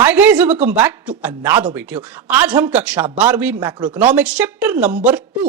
Hi guys, welcome back to another video. आज हम कक्षा 12वीं macro economics chapter number 2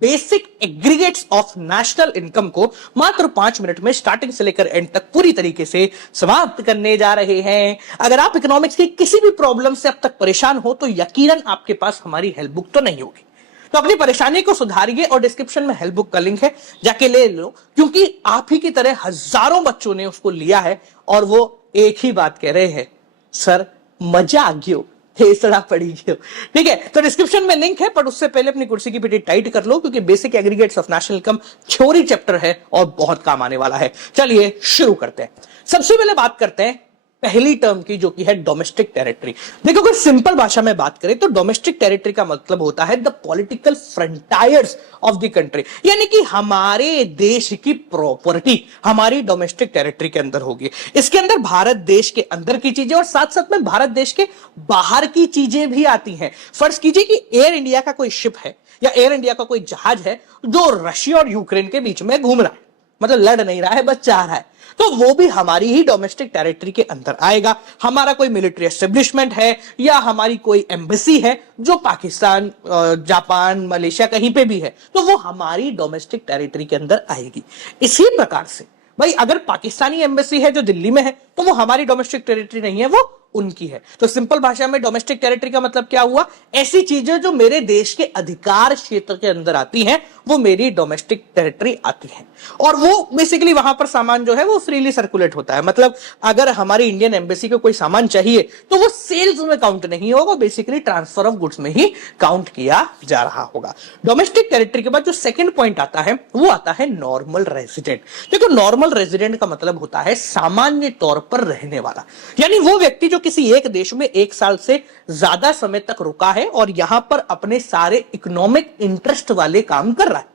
basic aggregates of national income को मात्र 5 मिनट में स्टार्टिंग से लेकर एंड तक पूरी तरीके से समाप्त करने जा रहे हैं। अगर आप इकोनॉमिक्स की किसी भी प्रॉब्लम से अब तक परेशान हो तो यकीनन आपके पास हमारी हेल्प बुक तो नहीं होगी, तो अपनी परेशानी को सुधारिए और डिस्क्रिप्शन में हेल्प बुक का लिंक है, जाके ले लो, क्योंकि आप ही की तरह हजारों बच्चों ने उसको लिया है और वो एक ही बात कह रहे हैं, सर मजा आ गयो, हेसड़ा पड़ी गयो। ठीक है, तो डिस्क्रिप्शन में लिंक है, पर उससे पहले अपनी कुर्सी की पीठी टाइट कर लो, क्योंकि basic aggregates of national income theory chapter है और बहुत काम आने वाला है। चलिए शुरू करते हैं। सबसे पहले बात करते हैं पहली टर्म की, जो कि है डोमेस्टिक टेरिटरी। देखो, अगर सिंपल भाषा में बात करें तो डोमेस्टिक टेरिटरी का मतलब होता है the political frontiers of the country, यानी कि हमारे देश की प्रॉपर्टी हमारी डोमेस्टिक टेरिटरी के अंदर होगी। इसके अंदर भारत देश के अंदर की चीजें और साथ साथ में भारत देश के बाहर की चीजें भी आती हैं। फर्ज कीजिए कि एयर इंडिया का कोई शिप है या एयर इंडिया का कोई जहाज है जो रशिया और यूक्रेन के बीच में घूम रहा है, मतलब लड़ नहीं रहा है, बस जा रहा है, तो वो भी हमारी ही डोमेस्टिक टेरिटरी के अंदर आएगा। हमारा कोई मिलिट्री एस्टेब्लिशमेंट है या हमारी कोई एम्बेसी है जो पाकिस्तान, जापान, मलेशिया कहीं पे भी है, तो वो हमारी डोमेस्टिक टेरिटरी के अंदर आएगी। इसी प्रकार से भाई, अगर पाकिस्तानी एम्बेसी है जो दिल्ली में है तो वो हमारी डोमेस्टिक टेरिटरी नहीं है, वो उनकी है। तो सिंपल भाषा में डोमेस्टिक टेरिटरी का मतलब क्या हुआ? ऐसी चीजें जो मेरे देश के अधिकार क्षेत्र के अंदर आती हैं वो मेरी डोमेस्टिक टेरिटरी आती हैं, और वो बेसिकली वहां पर सामान जो है वो फ्रीली सर्कुलेट होता है। मतलब अगर हमारी इंडियन एम्बेसी को कोई सामान चाहिए तो वो सेल्स में काउंट नहीं होगा, बेसिकली ट्रांसफर ऑफ गुड्स में ही काउंट किया जा रहा होगा। डोमेस्टिक टेरिटरी के बाद जो सेकंड पॉइंट आता है वो आता है नॉर्मल रेजिडेंट। देखो, नॉर्मल रेजिडेंट का मतलब होता है सामान्य तौर पर रहने वाला, यानी वो व्यक्ति जो किसी एक देश में 1 साल से ज्यादा समय तक रुका है और यहां पर अपने सारे इकोनॉमिक इंटरेस्ट वाले काम कर रहा है।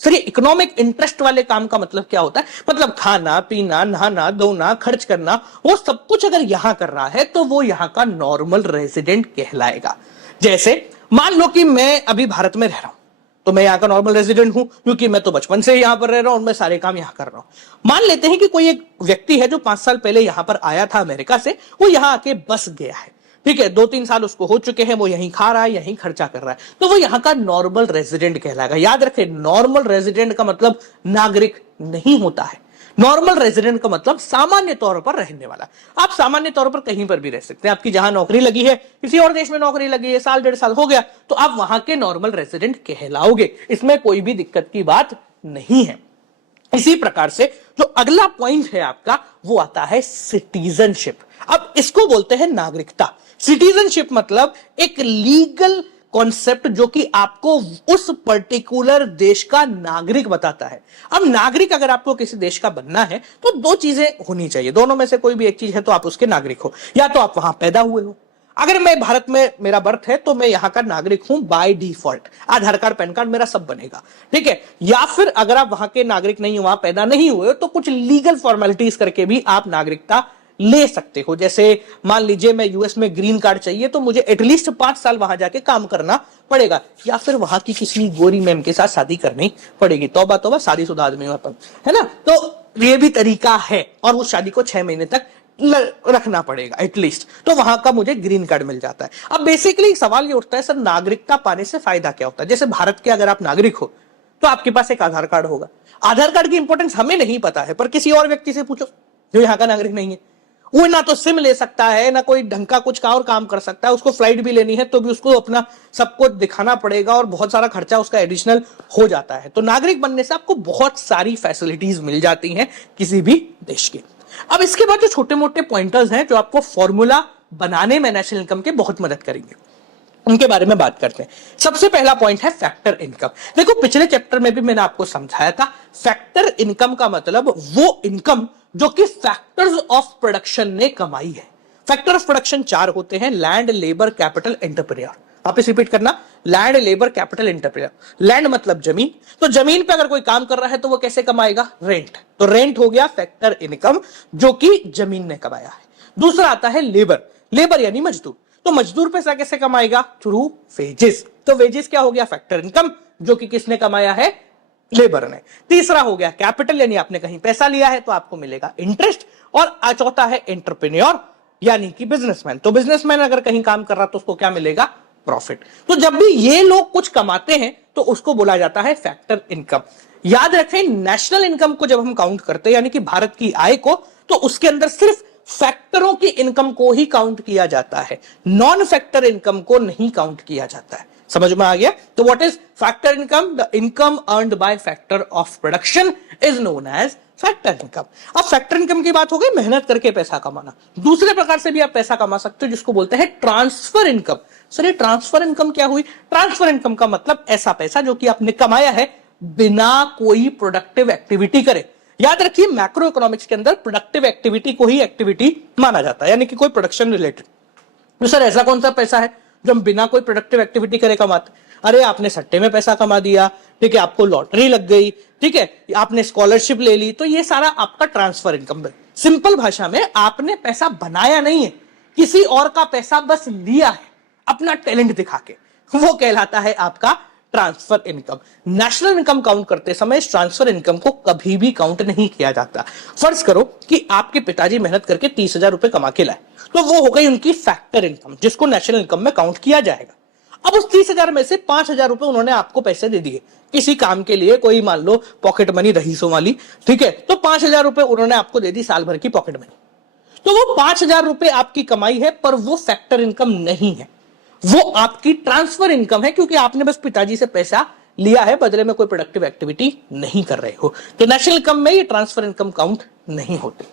सर, ये इकोनॉमिक इंटरेस्ट वाले काम का मतलब क्या होता है? मतलब खाना पीना, नहाना धोना, खर्च करना, वो सब कुछ अगर यहां कर रहा है तो वो यहां का नॉर्मल रेजिडेंट कहलाएगा। जैसे मान लो कि मैं अभी भारत में रह रहा हूं, तो मैं यहाँ का नॉर्मल रेजिडेंट हूं, क्योंकि मैं तो बचपन से यहाँ पर रह रहा हूं और मैं सारे काम यहाँ कर रहा हूं। मान लेते हैं कि कोई एक व्यक्ति है जो 5 साल पहले यहाँ पर आया था अमेरिका से, वो यहाँ आके बस गया है। ठीक है, 2-3 साल उसको हो चुके हैं, वो यहीं खा रहा है, यहीं खर्चा कर रहा है, तो वो यहाँ का नॉर्मल रेजिडेंट कहलाएगा। याद रखें, नॉर्मल रेजिडेंट का मतलब नागरिक नहीं होता है। नॉर्मल रेजिडेंट का मतलब सामान्य तौर पर रहने वाला। आप सामान्य तौर पर कहीं पर भी रह सकते हैं। आपकी जहां नौकरी लगी है, किसी और देश में नौकरी लगी है, 1-1.5 साल हो गया, तो आप वहां के नॉर्मल रेजिडेंट कहलाओगे। इसमें कोई भी दिक्कत की बात नहीं है। इसी प्रकार से जो अगला पॉइंट है आपका, वो आता है सिटीजनशिप। अब इसको बोलते हैं नागरिकता। सिटीजनशिप मतलब एक लीगल कॉन्सेप्ट जो कि आपको उस पर्टिकुलर देश का नागरिक बताता है। अब नागरिक अगर आपको किसी देश का बनना है तो 2 चीजें होनी चाहिए, दोनों में से कोई भी एक चीज है तो आप उसके नागरिक हो। या तो आप वहां पैदा हुए हो, अगर मैं भारत में मेरा बर्थ है तो मैं यहां का नागरिक हूं by default, Aadhaar card pan card मेरा सब बनेगा। ठीक है, या फिर अगर आप वहां के नागरिक नहीं हो, वहां पैदा नहीं हुए, तो कुछ लीगल फॉर्मेलिटीज करके भी आप नागरिकता ले सकते हो। जैसे मान लीजिए मैं यूएस में ग्रीन कार्ड चाहिए तो मुझे एटलीस्ट 5 साल वहां जाके काम करना पड़ेगा, या फिर वहां की किसी गोरी मैम के साथ शादी करनी पड़ेगी। तौबा तौबा, शादीशुदा आदमी है ना, तो ये भी तरीका है, और उस शादी को 6 महीने तक रखना पड़ेगा एटलीस्ट, तो वहां का मुझे ग्रीन कार्ड मिल जाता है। अब बेसिकली सवाल ये उठता है, सर नागरिकता पाने से फायदा क्या होता है? जैसे भारत के अगर आप नागरिक हो तो आपके पास एक आधार कार्ड होगा। आधार कार्ड की इंपॉर्टेंस हमें नहीं पता है, पर किसी और व्यक्ति से पूछो जो यहाँ का नागरिक नहीं है, वो ना तो सिम ले सकता है, ना कोई ढंग का कुछ और काम कर सकता है। उसको फ्लाइट भी लेनी है तो भी उसको अपना सब कुछ दिखाना पड़ेगा और बहुत सारा खर्चा उसका एडिशनल हो जाता है। तो नागरिक बनने से आपको बहुत सारी फैसिलिटीज मिल जाती हैं किसी भी देश की। अब इसके बाद जो छोटे मोटे पॉइंटर्स हैं जो आपको फॉर्मूला बनाने में नेशनल इनकम के बहुत मदद करेंगे, उनके बारे में बात करते हैं। सबसे पहला पॉइंट है फैक्टर इनकम। देखो, पिछले चैप्टर में भी मैंने आपको समझाया था, फैक्टर इनकम का मतलब वो इनकम जो कि फैक्टर्स ऑफ प्रोडक्शन ने कमाई है। फैक्टर ऑफ प्रोडक्शन 4 होते हैं: लैंड, लेबर, कैपिटल, एंटरप्रेन्योर। आप इसे रिपीट करना, land, labour, capital, entrepreneur. Land मतलब जमीन, तो जमीन पे अगर कोई काम कर रहा है तो वो कैसे कमाएगा? रेंट। तो रेंट हो गया फैक्टर इनकम जो कि जमीन ने कमाया है। दूसरा आता है लेबर। लेबर यानी मजदूर, तो मजदूर पैसा कैसे कमाएगा? Through wages. तो वेजेस क्या हो गया? फैक्टर इनकम, जो कि किसने कमाया है? लेबर ने। तीसरा हो गया कैपिटल, यानी आपने कहीं पैसा लिया है तो आपको मिलेगा इंटरेस्ट। और चौथा है एंटरप्रेन्योर, यानी कि बिजनेसमैन। तो बिजनेसमैन अगर कहीं काम कर रहा तो उसको क्या मिलेगा? प्रॉफिट। तो जब भी ये लोग कुछ कमाते हैं तो उसको बोला जाता है फैक्टर इनकम। याद रखें, नेशनल इनकम को जब हम काउंट करते हैं यानी कि भारत की आय को, तो उसके अंदर सिर्फ फैक्टरों की इनकम को ही काउंट किया जाता है, नॉन फैक्टर इनकम को नहीं काउंट किया जाता है। समझ में आ गया? तो what is factor income? The income earned by factor of production is known age factor income. अब फैक्टर इनकम की बात हो गई मेहनत करके पैसा कमाना। दूसरे प्रकार से भी आप पैसा कमा सकते हो जिसको बोलते हैं ट्रांसफर इनकम। सर ये ट्रांसफर इनकम क्या हुई? ट्रांसफर इनकम का मतलब ऐसा पैसा जो कि आपने कमाया है बिना कोई प्रोडक्टिव एक्टिविटी करे। याद रखिए, मैक्रो इकोनॉमिक्स के अंदर प्रोडक्टिव एक्टिविटी को ही एक्टिविटी माना जाता है, यानी कि कोई प्रोडक्शन रिलेटेड। तो सर ऐसा कौन सा पैसा है जो हम बिना कोई प्रोडक्टिव एक्टिविटी करे कमाते? अरे आपने सट्टे में पैसा कमा दिया, ठीक है, आपको लॉटरी लग गई, ठीक है, आपने स्कॉलरशिप ले ली, तो ये सारा आपका ट्रांसफर इनकम है। सिंपल भाषा में आपने पैसा बनाया नहीं है, किसी और का पैसा बस लिया है अपना टैलेंट दिखा के, वो कहलाता है आपका transfer income. National income count करते समय इस ट्रांसफर इनकम को कभी भी काउंट नहीं किया जाता। फर्ज करो कि आपके पिताजी मेहनत करके 30,000 रुपए कमा के लाए, तो वो हो गई उनकी फैक्टर इनकम जिसको नेशनल इनकम में काउंट किया जाएगा। अब उस 30,000 में से 5,000 रुपए उन्होंने आपको पैसे दे दिए किसी काम के लिए, कोई मान लो पॉकेट मनी रईसों वाली, ठीक है, तो 5,000 रुपए उन्होंने आपको दे दी साल भर की पॉकेट मनी। तो वो 5,000 रुपए आपकी कमाई है, पर वो फैक्टर इनकम नहीं है, वो आपकी ट्रांसफर इनकम है, क्योंकि आपने बस पिताजी से पैसा लिया है, बदले में कोई प्रोडक्टिव एक्टिविटी नहीं कर रहे हो। तो नेशनल इनकम में ये ट्रांसफर इनकम काउंट नहीं होती।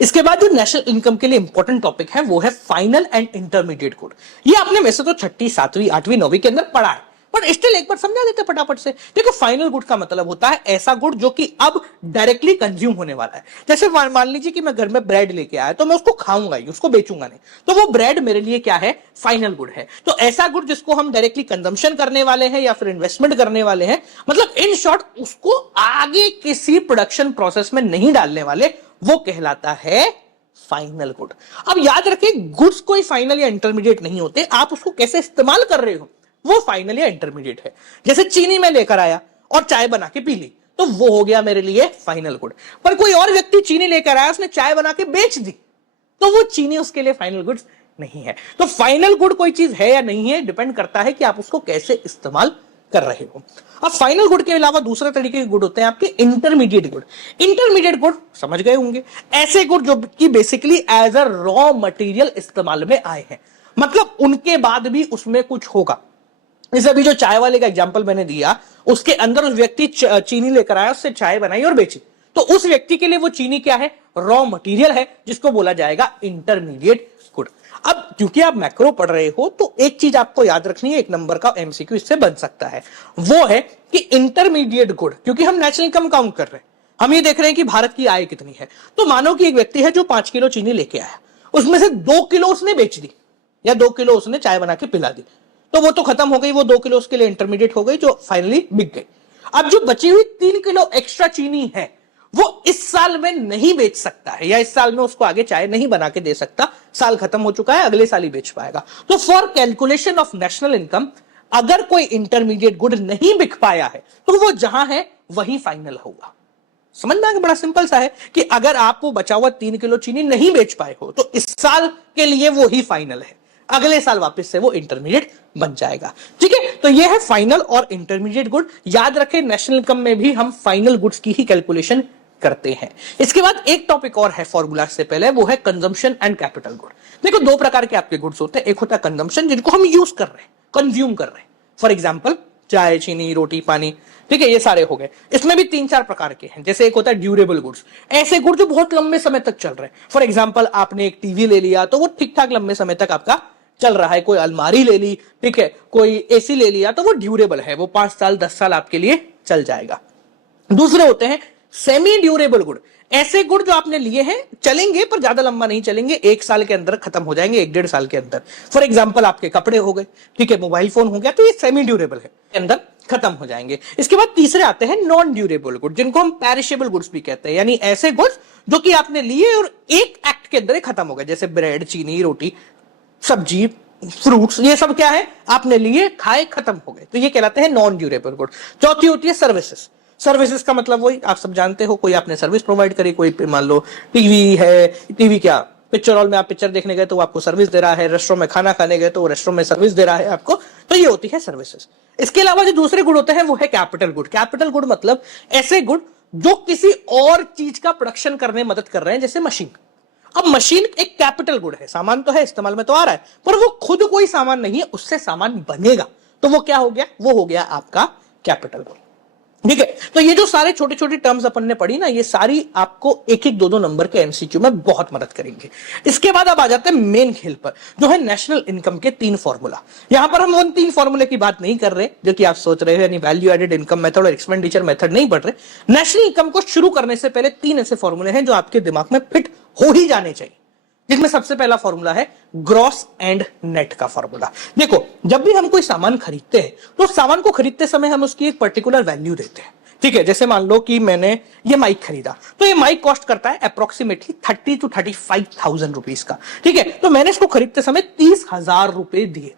इसके बाद जो नेशनल इनकम के लिए इंपॉर्टेंट टॉपिक है वो है फाइनल एंड इंटरमीडिएट गुड। ये आपने वैसे तो 6ठी 7वीं 8वीं 9वीं के अंदर पढ़ा है, पर स्टिल एक बार समझा देते फटाफट से। देखो, फाइनल गुड का मतलब होता है ऐसा गुड जो कि अब डायरेक्टली कंज्यूम होने वाला है। जैसे मान लीजिए कि मैं घर में ब्रेड लेके आया, तो मैं उसको खाऊंगा ही, उसको बेचूंगा नहीं, तो वो ब्रेड मेरे लिए क्या है? फाइनल गुड है। तो ऐसा गुड जिसको हम डायरेक्टली कंजम्पशन करने वाले हैं या फिर इन्वेस्टमेंट करने वाले हैं, मतलब इन शॉर्ट उसको आगे किसी प्रोडक्शन प्रोसेस में नहीं डालने वाले, वो कहलाता है फाइनल गुड। अब याद रखें, गुड्स कोई फाइनल या इंटरमीडिएट नहीं होते, आप उसको कैसे इस्तेमाल कर रहे हो वो फाइनल या इंटरमीडिएट है। जैसे चीनी में लेकर आया और चाय बना के पी ली, तो वो हो गया मेरे लिए फाइनल गुड। पर कोई और व्यक्ति चीनी लेकर आया, उसने चाय बना के बेच दी, तो वो चीनी उसके लिए फाइनल गुड्स नहीं है। तो फाइनल गुड कोई चीज है या नहीं है, डिपेंड करता है कि आप उसको कैसे इस्तेमाल कर रहे हो। अब फाइनल गुड के अलावा दूसरे तरीके के गुड होते हैं आपके इंटरमीडिएट गुड। इंटरमीडिएट गुड समझ गए होंगे, ऐसे गुड जो कि basically as a raw material इस्तेमाल में आए हैं, मतलब उनके बाद भी उसमें कुछ होगा। जैसे अभी जो चाय वाले का एग्जांपल मैंने दिया, उसके अंदर उस व्यक्ति चीनी लेकर आया, उससे चाय बनाई और बेची, तो उस व्यक्ति के लिए वो चीनी क्या है? रॉ मटेरियल है, जिसको बोला जाएगा इंटरमीडिएट गुड। अब क्योंकि आप मैक्रो पढ़ रहे हो, तो एक चीज आपको याद रखनी है, 1 नंबर का एमसीक्यू इससे बन सकता है, वो है कि इंटरमीडिएट गुड, क्योंकि हम नेशनल इनकम काउंट कर रहे हैं, हम ये देख रहे हैं कि भारत की आय कितनी है। तो मानो कि एक व्यक्ति है जो 5 किलो चीनी लेके आया, उसमें से 2 किलो उसने बेच दी या 2 किलो उसने चाय बना के पिला दी, तो वो तो खत्म हो गई, वो 2 किलो उसके लिए इंटरमीडिएट हो गई, जो फाइनली बिक गई। अब जो बची हुई 3 किलो एक्स्ट्रा चीनी है, वो इस साल में नहीं बेच सकता है, या इस साल में उसको आगे चाय नहीं बना के दे सकता, साल खत्म हो चुका है, अगले साल ही बेच पाएगा। तो for calculation of national income, अगर कोई इंटरमीडिएट गुड नहीं बिक पाया है, तो वो जहां है वही फाइनल होगा। समझ में आ गया? बड़ा सिंपल सा है कि अगर आप वो बचा हुआ 3 किलो चीनी नहीं बेच पाए हो, तो इस साल के लिए वो ही फाइनल है, अगले साल वापस से वो इंटरमीडिएट बन जाएगा। ठीक है, तो ये है फाइनल और इंटरमीडिएट गुड। याद रखें, नेशनल इनकम में भी हम फाइनल गुड्स की ही कैलकुलेशन करते हैं। इसके बाद एक टॉपिक और है फॉर्मूला से पहले, वो है कंजम्पशन एंड कैपिटल गुड। देखो, 2 प्रकार के आपके गुड्स होते हैं, एक होता है कंजम्पशन, जिनको हम यूज कर रहे हैं, कंज्यूम कर रहे हैं, फॉर एग्जाम्पल चाय, चीनी, रोटी, पानी, ठीक है, ये सारे हो गए। इसमें भी 3-4 प्रकार के हैं। जैसे एक होता है ड्यूरेबल गुड्स, ऐसे गुड्स जो बहुत लंबे समय तक चल रहे हैं। फॉर एग्जाम्पल आपने एक टीवी ले लिया, तो वो ठीक ठाक लंबे समय तक आपका चल रहा है। कोई अलमारी ले ली, ठीक है, कोई एसी ले लिया, तो वो ड्यूरेबल है, वो 5 साल 10 साल आपके लिए चल जाएगा। दूसरे होते हैं सेमी ड्यूरेबल गुड, ऐसे गुड जो आपने लिए हैं चलेंगे पर ज्यादा लंबा नहीं चलेंगे, 1 साल के अंदर खत्म हो जाएंगे, 1-1.5 साल के अंदर। फॉर एग्जाम्पल आपके कपड़े हो गए, ठीक है, मोबाइल फोन हो गया, तो ये सेमी ड्यूरेबल है, के अंदर खत्म हो जाएंगे। इसके बाद तीसरे आते हैं नॉन ड्यूरेबल गुड, जिनको हम पेरिशेबल गुड्स भी कहते हैं, यानी ऐसे गुड्स जो कि आपने लिए और एक एक्ट के अंदर ही खत्म हो गए, जैसे ब्रेड, चीनी, रोटी, सब्जी, फ्रूट्स, ये सब क्या है, आपने लिए, खाए, खत्म हो गए, तो ये कहलाते हैं नॉन ड्यूरेबल गुड। चौथी होती है सर्विसेज। सर्विसेज का मतलब वही आप सब जानते हो, कोई आपने सर्विस प्रोवाइड करी, कोई मान लो टीवी है, टीवी क्या पिक्चर हॉल में आप पिक्चर देखने गए तो वो आपको सर्विस दे रहा है, रेस्टोरेंट में खाना खाने गए तो वो रेस्टोरेंट में सर्विस दे रहा है आपको। तो ये होती है सर्विसेज। इसके अलावा जो दूसरे गुड होते हैं वो है कैपिटल गुड। कैपिटल गुड मतलब ऐसे गुड जो किसी और चीज का प्रोडक्शन करने में मदद कर रहे हैं, जैसे मशीन। अब मशीन एक कैपिटल गुड है, सामान तो है, इस्तेमाल में तो आ रहा है, पर वो खुद कोई सामान नहीं है, उससे सामान बनेगा, तो वो क्या हो गया, वो हो गया आपका कैपिटल गुड। ठीक है, तो ये जो सारे छोटे छोटे टर्म्स अपन ने पढ़ी ना, ये सारी आपको एक एक दो नंबर के एमसीक्यू में बहुत मदद करेंगे। इसके बाद अब आ जाते हैं मेन खेल पर, जो है नेशनल इनकम के 3 फॉर्मूला। यहां पर हम उन 3 फॉर्मूले की बात नहीं कर रहे जो कि आप सोच रहे हो, यानी वैल्यू एडेड इनकम मेथड और एक्सपेंडिचर मेथड नहीं पढ़ रहे। नेशनल इनकम को शुरू करने से पहले 3 ऐसे फॉर्मूले हैं जो आपके दिमाग में फिट हो ही जाने चाहिए, जिसमें सबसे पहला फॉर्मूला है ग्रॉस एंड नेट का फॉर्मूला। देखो, जब भी हम कोई सामान खरीदते हैं तो सामान को खरीदते समय हम उसकी एक पर्टिकुलर वैल्यू देते हैं। ठीक है, जैसे मान लो कि मैंने ये माइक खरीदा, तो ये माइक कॉस्ट करता है अप्रोक्सीमेटली 30 to 35,000 रुपीज का। ठीक है, तो मैंने इसको खरीदते समय 30,000 रुपए दिए।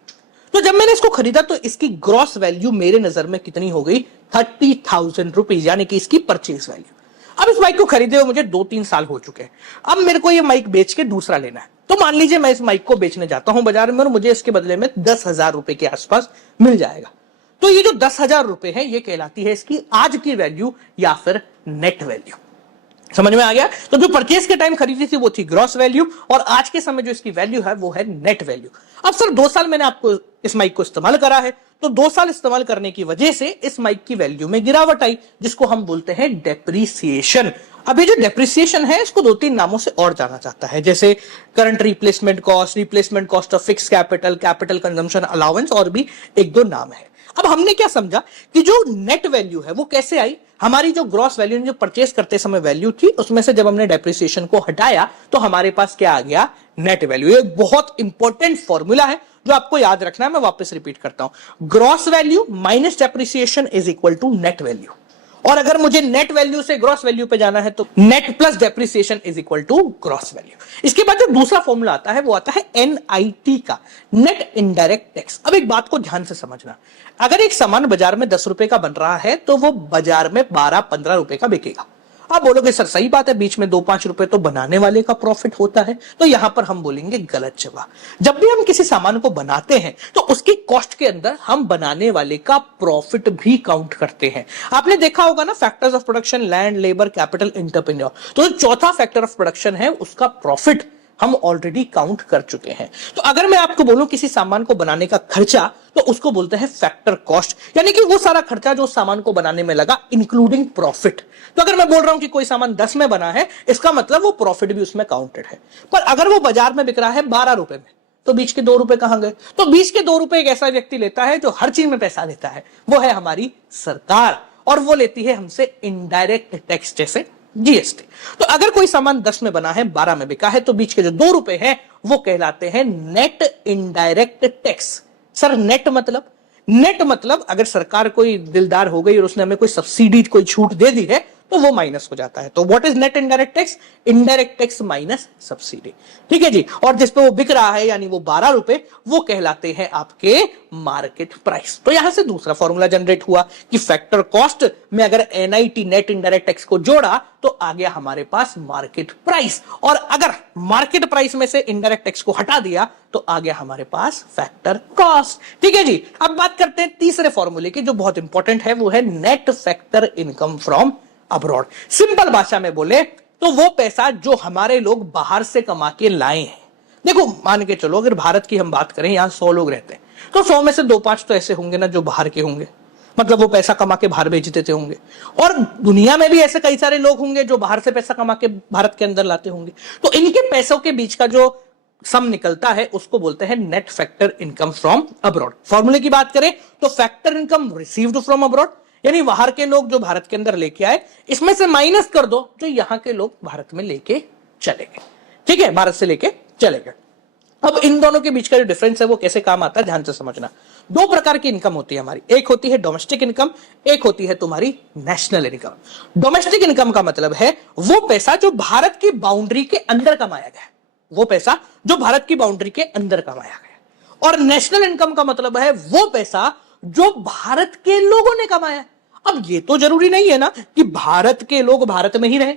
तो जब मैंने इसको खरीदा तो इसकी ग्रॉस वैल्यू मेरे नजर में कितनी हो गई, 30,000 रुपीज, यानी कि इसकी परचेज वैल्यू। अब इस माइक को खरीदे हुए मुझे 2-3 साल हो चुके हैं। अब मेरे को ये माइक बेच के दूसरा लेना है। तो मान लीजिए मैं इस माइक को बेचने जाता हूं बाजार में और मुझे इसके बदले में 10,000 रुपए के आसपास मिल जाएगा। तो ये जो 10,000 रुपए है, ये कहलाती है इसकी आज की वैल्यू या फिर नेट वैल्यू। समझ में आ गया? तो जो परचेज के टाइम खरीदी थी वो थी ग्रॉस वैल्यू, और आज के समय जो इसकी वैल्यू है वो है नेट वैल्यू। अब सर 2 साल मैंने आपको इस माइक को इस्तेमाल करा है, तो 2 साल इस्तेमाल करने की वजह से इस माइक की वैल्यू में गिरावट आई, जिसको हम बोलते हैं डेप्रिसिएशन। अब ये जो डेप्रिसिएशन है, इसको 2-3 नामों से और जाना जाता है, जैसे current replacement cost of fix capital, capital consumption allowance, और भी 1-2 नाम है। अब हमने क्या समझा कि जो नेट वैल्यू है वो कैसे आई, हमारी जो ग्रॉस वैल्यू जो परचेस करते समय वैल्यू थी, उसमें से जब हमने डेप्रिसिएशन को हटाया तो हमारे पास क्या आ गया, नेट वैल्यू। ये बहुत इंपॉर्टेंट फॉर्मूला है जो आपको याद रखना है। मैं वापस रिपीट करता हूं, gross value minus depreciation is equal to net value. और अगर मुझे नेट वैल्यू से ग्रॉस वैल्यू पे जाना है तो net plus depreciation is equal to gross value. इसके बाद जो दूसरा फॉर्मूला आता है वो आता है एनआईटी का, नेट इनडायरेक्ट टैक्स। अब एक बात को ध्यान से समझना, अगर एक सामान बाजार में 10 रुपए का बन रहा है तो वो बाजार में 12-15 रुपए का बिकेगा। आप बोलोगे सर सही बात है, बीच में 2-5 रुपए तो बनाने वाले का प्रॉफिट होता है, तो यहां पर हम बोलेंगे गलत जवाब। जब भी हम किसी सामान को बनाते हैं तो उसकी कॉस्ट के अंदर हम बनाने वाले का प्रॉफिट भी काउंट करते हैं। आपने देखा होगा ना, factors of production, land, labour, capital, entrepreneur, तो जो चौथा फैक्टर ऑफ प्रोडक्शन है उसका प्रॉफिट हम ऑलरेडी काउंट कर चुके हैं। तो अगर मैं आपको बोलूं किसी सामान को बनाने का खर्चा, तो उसको बोलते हैं फैक्टर कॉस्ट, यानी कि वो सारा खर्चा जो सामान को बनाने में लगा इंक्लूडिंग प्रॉफिट। तो अगर मैं बोल रहा हूं कि कोई सामान 10 में बना है, इसका मतलब वो प्रॉफिट भी उसमें काउंटेड है। पर अगर वो बाजार में बिक रहा है 12 रुपए में, तो बीच के 2 रुपए कहां गए? तो बीच के 2 रुपए एक ऐसा व्यक्ति लेता है जो हर चीज में पैसा देता है, वो है हमारी सरकार, और वो लेती है हमसे इनडायरेक्ट टैक्स, जैसे जीएसटी। तो अगर कोई सामान 10 में बना है, 12 में बिका है, तो बीच के जो 2 रुपए हैं वो कहलाते हैं net indirect tax. Sir net मतलब अगर सरकार कोई दिलदार हो गई और उसने हमें कोई सब्सिडी, कोई छूट दे दी है, तो वो माइनस हो जाता है। तो what is net indirect tax? Indirect tax minus subsidy. ठीक है जी। और जिस पे वो बिक रहा है, यानी वो 12 रुपए, वो कहलाते हैं आपके मार्केट प्राइस। तो यहां से दूसरा फॉर्मूला जनरेट हुआ कि फैक्टर कॉस्ट में अगर एनआईटी, नेट इनडायरेक्ट टैक्स को जोड़ा तो आ गया हमारे पास मार्केट प्राइस, और अगर मार्केट प्राइस में से इनडायरेक्ट टैक्स को हटा दिया तो आ गया हमारे पास फैक्टर कॉस्ट। ठीक है जी। अब बात करते हैं तीसरे फॉर्मूले की, जो बहुत इंपॉर्टेंट है, वो है net factor income from abroad. Simple भाषा में बोले तो वो पैसा जो हमारे लोग बाहर से कमा के लाए हैं। देखो, मान के चलो अगर भारत की हम बात करें, यहां 100 लोग रहते हैं, तो 100 में से 2-5 तो ऐसे होंगे ना जो बाहर के होंगे, मतलब वो पैसा कमा के बाहर भेज देते होंगे। और दुनिया में भी ऐसे कई सारे लोग होंगे जो बाहर से पैसा कमा के भारत के अंदर लाते होंगे। तो इनके पैसों के बीच का जो सम निकलता है उसको बोलते हैं net factor income from abroad. फॉर्मूले की बात करें तो factor income received from abroad, यानी बाहर के लोग जो भारत के अंदर लेके आए, इसमें से माइनस कर दो जो यहां के लोग भारत में लेके चले गए। ठीक है, भारत से लेके चले गए। अब इन दोनों के बीच का जो डिफरेंस है वो कैसे काम आता है, ध्यान से समझना। 2 प्रकार की इनकम होती है हमारी, एक होती है डोमेस्टिक इनकम, एक होती है तुम्हारी नेशनल इनकम। डोमेस्टिक इनकम का मतलब है वो पैसा जो भारत की बाउंड्री के अंदर कमाया गया, वो पैसा जो भारत की बाउंड्री के अंदर कमाया गया। और नेशनल इनकम का मतलब है वो पैसा जो भारत के लोगों ने कमाया। अब ये तो जरूरी नहीं है ना कि भारत के लोग भारत में ही रहे,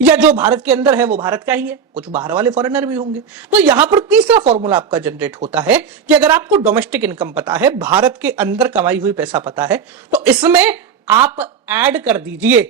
या जो भारत के अंदर है वो भारत का ही है, कुछ बाहर वाले फॉरेनर भी होंगे। तो यहां पर तीसरा फॉर्मूला आपका जनरेट होता है कि अगर आपको डोमेस्टिक इनकम पता है, भारत के अंदर कमाई हुई पैसा पता है, तो इसमें आप ऐड कर दीजिए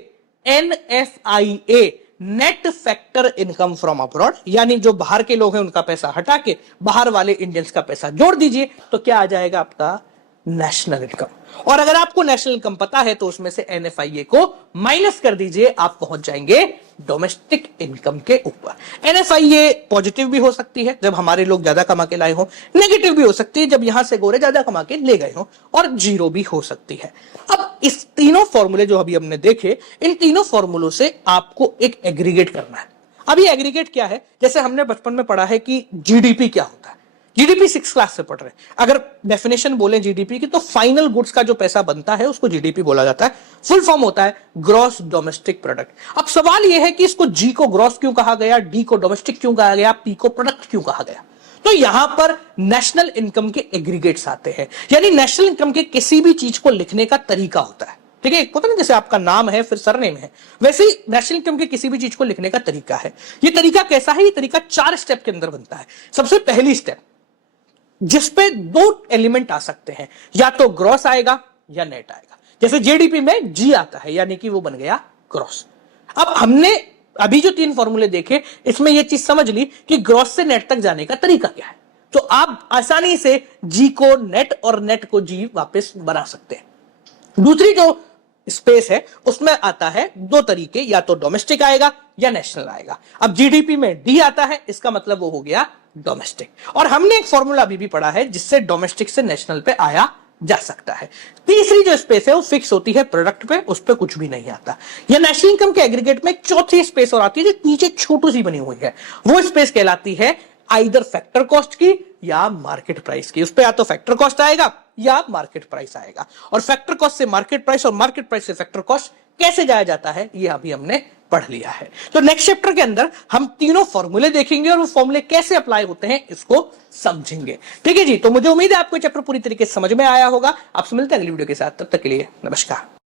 NFIA, net factor income from abroad, यानी जो बाहर के लोग हैं उनका पैसा हटा के बाहर वाले इंडियंस का पैसा जोड़ दीजिए, तो क्या आ जाएगा आपका नेशनल इनकम। और अगर आपको नेशनल इनकम पता है तो उसमें से NFIA को माइनस कर दीजिए, आप पहुंच जाएंगे डोमेस्टिक इनकम के ऊपर। NFIA पॉजिटिव भी हो सकती है जब हमारे लोग ज्यादा कमा के लाए हो, नेगेटिव भी हो सकती है जब यहां से गोरे ज्यादा कमा के ले गए हो, और जीरो भी हो सकती है। अब इस तीनों फॉर्मूले जो अभी हमने देखे, इन तीनों फॉर्मूलों से आपको एक एग्रीगेट करना है। अब ये एग्रीगेट क्या है, जैसे हमने बचपन में पढ़ा है कि जीडीपी क्या होता है, जीडीपी 6 क्लास से पढ़ रहे हैं। अगर डेफिनेशन बोले जीडीपी की, तो फाइनल गुड्स का जो पैसा बनता है उसको जीडीपी बोला जाता है। फुल फॉर्म होता है ग्रॉस डोमेस्टिक प्रोडक्ट। अब सवाल यह है कि इसको जी को ग्रॉस क्यों कहा गया, डी को डोमेस्टिक क्यों कहा गया, पी को प्रोडक्ट क्यों कहा गया। तो यहां पर नेशनल इनकम के एग्रीगेट्स आते हैं, यानी नेशनल इनकम के किसी भी चीज को लिखने का तरीका होता है। ठीक है, पता ना, जैसे आपका नाम है फिर सरनेम है, वैसे ही नेशनल इनकम के किसी भी चीज को लिखने का तरीका है। ये तरीका कैसा है, ये तरीका 4 स्टेप के अंदर बनता है। सबसे पहली स्टेप, जिसपे 2 एलिमेंट आ सकते हैं, या तो ग्रॉस आएगा या नेट आएगा। जैसे जीडीपी में जी आता है, यानी कि वो बन गया ग्रॉस। अब हमने अभी जो 3 फॉर्मूले देखे, इसमें यह चीज समझ ली कि ग्रॉस से नेट तक जाने का तरीका क्या है। तो आप आसानी से जी को नेट और नेट को जी वापस बना सकते हैं। दूसरी जो स्पेस है उसमें आता है 2 तरीके, या तो डोमेस्टिक आएगा या नेशनल आएगा। अब जीडीपी में डी आता है, इसका मतलब वो हो गया डोमेस्टिक। और हमने एक फॉर्मूला अभी भी पढ़ा है जिससे डोमेस्टिक से नेशनल पे आया जा सकता है। तीसरी जो स्पेस है वो फिक्स होती है प्रोडक्ट पे, उस पे कुछ भी नहीं आता। या नेशनल इनकम के एग्रीगेट में एक चौथी स्पेस और आती है जो नीचे छोटी सी बनी हुई है, वो स्पेस कहलाती है आइदर फैक्टर कॉस्ट की या मार्केट प्राइस की। उस पे या तो फैक्टर कॉस्ट आएगा या मार्केट प्राइस आएगा, और फैक्टर कॉस्ट से मार्केट प्राइस और मार्केट प्राइस से फैक्टर कॉस्ट कैसे जाया जाता है ये अभी हमने पढ़ लिया है। तो नेक्स्ट चैप्टर के अंदर हम तीनों फॉर्मूले देखेंगे और वो फॉर्मूले कैसे अप्लाई होते हैं इसको समझेंगे। ठीक है जी, तो मुझे उम्मीद है आपको चैप्टर पूरी तरीके से समझ में आया होगा। आपसे मिलते हैं अगली वीडियो के साथ, तब तक के लिए नमस्कार।